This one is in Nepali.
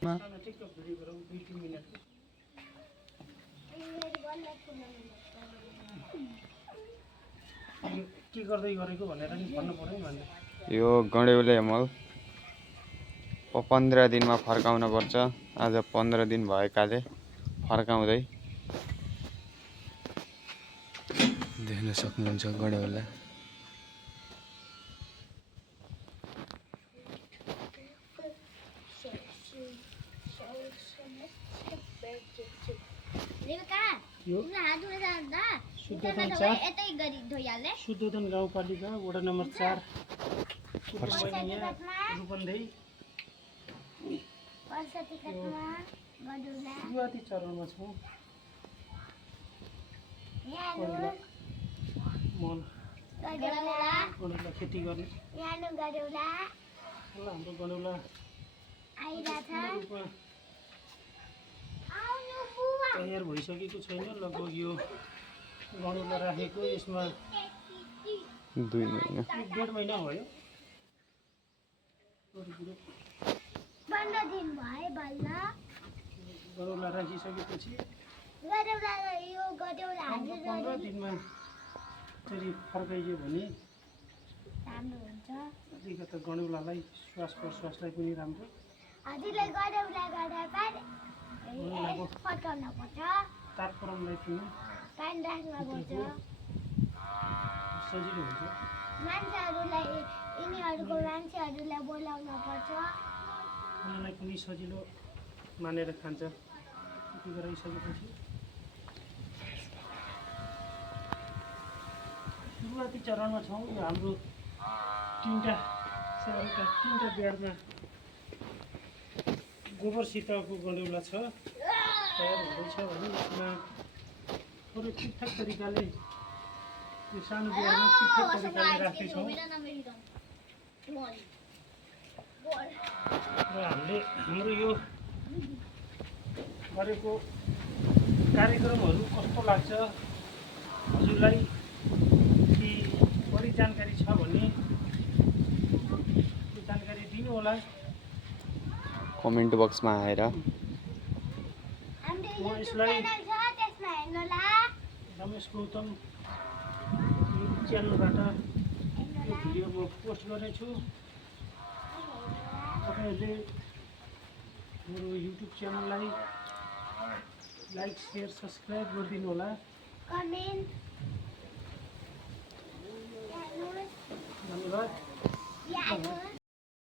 के गर्दै गरेको भनेर नि भन्नु पर्यो नि भन्दै यो गडेउले मल 15 दिनमा फर्काउन पर्छ। आज 15 दिन भएकाले फर्काउँदै देख्न सक्नुहुन्छ गडेउला। शुद्धोधन गाउँपालिका वडा नम्बर 4 रूपन्देही सुरुवाती चरणमा छौँ। गडौला खेती गर्ने हाम्रो गडौला तयार भइसकेको छैन। लगभग यो गडौला राखेको यसमा 2 महिना 1.5 महिना भयो। 15 दिन भयो बल्ल गडौला राखिसकेपछि 15 दिनमा फेरि फर्काइयो भने राम्रो हुन्छ। अलिकति गडौलालाई श्वास प्रश्वासलाई पनि राम्रो। हजुरले गडौला गर्दा फर्काउन पर्छ, तापक्रमलाई पनि कान राख्न पर्छ। सजिलो हुन्छ। मान्छेहरूलाई यिनीहरूको मान्छेहरूलाई बोलाउन पर्छ। उनीहरूलाई पनि सजिलो मानेर खान्छ। यति गराइसकेपछि सुरुवाती चरणमा छौँ। यो हाम्रो तीनटा बेडमा गोबरसितको गडौला छ, तयार हुँदैछ भने यसमा थोरै ठिकठाक तरिकाले यो सानो बेडमा ठिकठाक तरिकाले राख्दैछौँ। र हामीले हाम्रो यो गरेको कार्यक्रमहरू कस्तो लाग्छ हजुरलाई, कि बढी जानकारी छ भने त्यो जानकारी दिनु होला कमेन्ट बक्समा आएर। म यसलाई रमेश गौतम च्यानलबाट यो भिडियो म पोस्ट गर्नेछु। तपाईँहरूले मेरो युट्युब च्यानललाई लाइक शेयर सब्सक्राइब गरिदिनु होला। धन्यवाद।